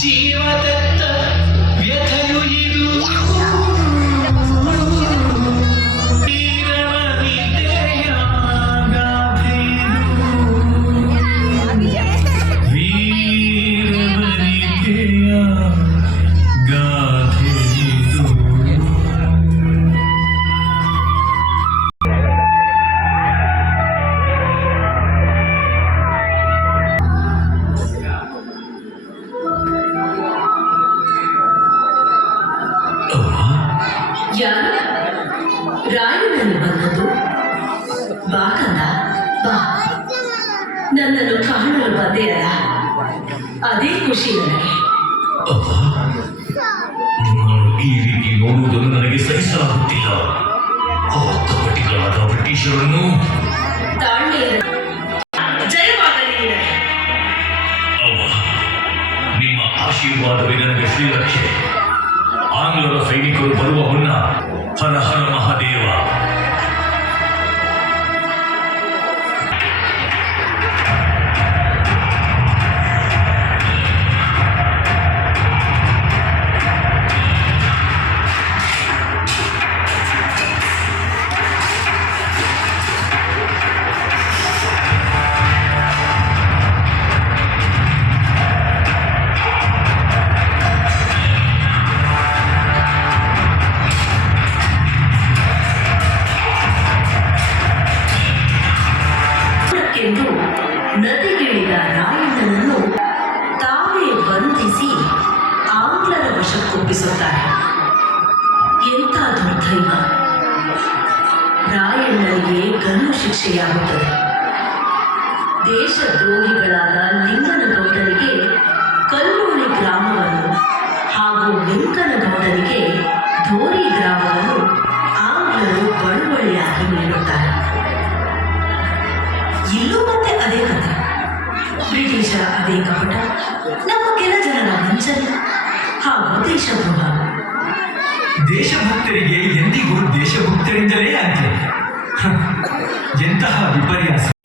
ಜೀವದತ್ತ ವ್ಯಥೆಯು ಇದು ವೀರವನಿತೆಯ ಗಾಥೆಯಿದು ವೀರವನಿತೆಯ ಗಾಥೆಯಿದು ಯಾರು ರಾಯನಲ್ಲಿ ಬಂದದ್ದು? ಬಾ ಕಂದ ಬಾ, ನನ್ನನ್ನು ಕಾಣಲು ಬಂದೆಯಲ್ಲ, ಅದೇ ಖುಷಿ ನನಗೆ. ನಿಮ್ಮನ್ನು ಈ ರೀತಿ ನೋಡುವುದನ್ನು ನನಗೆ ಸಹಿಸಲಾಗುತ್ತಿಲ್ಲ. ಆ ಕಪಟಿಗಳಾದ ಬ್ರಿಟಿಷರನ್ನು ತಾಳ್ಮೆಯ ಜಯವಾಗಲಿ ನಿನಗೆ. ಅವ್ವ, ನಿಮ್ಮ ಆಶೀರ್ವಾದವೇ ನನಗೆ ಶ್ರೀರಕ್ಷೆ. ಆಂಗ್ಲರ ಸೈನಿಕರು ಬರುವ ಮುನ್ನ ಹರ ಹರ ಮಹಾದೇವ. ಎಂದು ನದಿಗಿಳಿದ ರಾಯಣ್ಣನನ್ನು ತಾವೇ ಬಂಧಿಸಿ ಆಂಗ್ಲರ ವಶಕ್ಕೊಪ್ಪಿಸುತ್ತಾರೆ. ಎಂಥ ದುರ್ದೈವ! ರಾಯಣ್ಣನಿಗೆ ಗಲ್ಲು ಶಿಕ್ಷೆಯಾಗುತ್ತದೆ. ದೇಶದ್ರೋಹಿಗಳಾದ ಲಿಂಗನಗೌಡನಿಗೆ ಕಲ್ಲೂರಿ ಗ್ರಾಮವನ್ನು ಹಾಗೂ ವೆಂಕನಗೌಡನಿಗೆ ಧೋರಿ ಗ್ರಾಮವನ್ನು ಆಂಗ್ಲರು ಬಳುವಳಿಯಾಗಿ ನೀಡುತ್ತಾರೆ. ಇಲ್ಲೂ ಮತ್ತೆ ಅದೇ ಕಥೆ. ಬ್ರಿಟಿಷರ ಅದೇ ಕಪಟ, ನಮ್ಮ ಕೆಲ ಜನರ ವಂಚನೆ ಹಾಗೂ ದೇಶದ್ರೋಹ. ದೇಶಭಕ್ತರಿಗೆ ಎಂದಿಗೂ ದೇಶಭಕ್ತರಿಂದಲೇ ಅಂತ್ಯ. ಎಂತಹ ವಿಪರ್ಯಾಸ!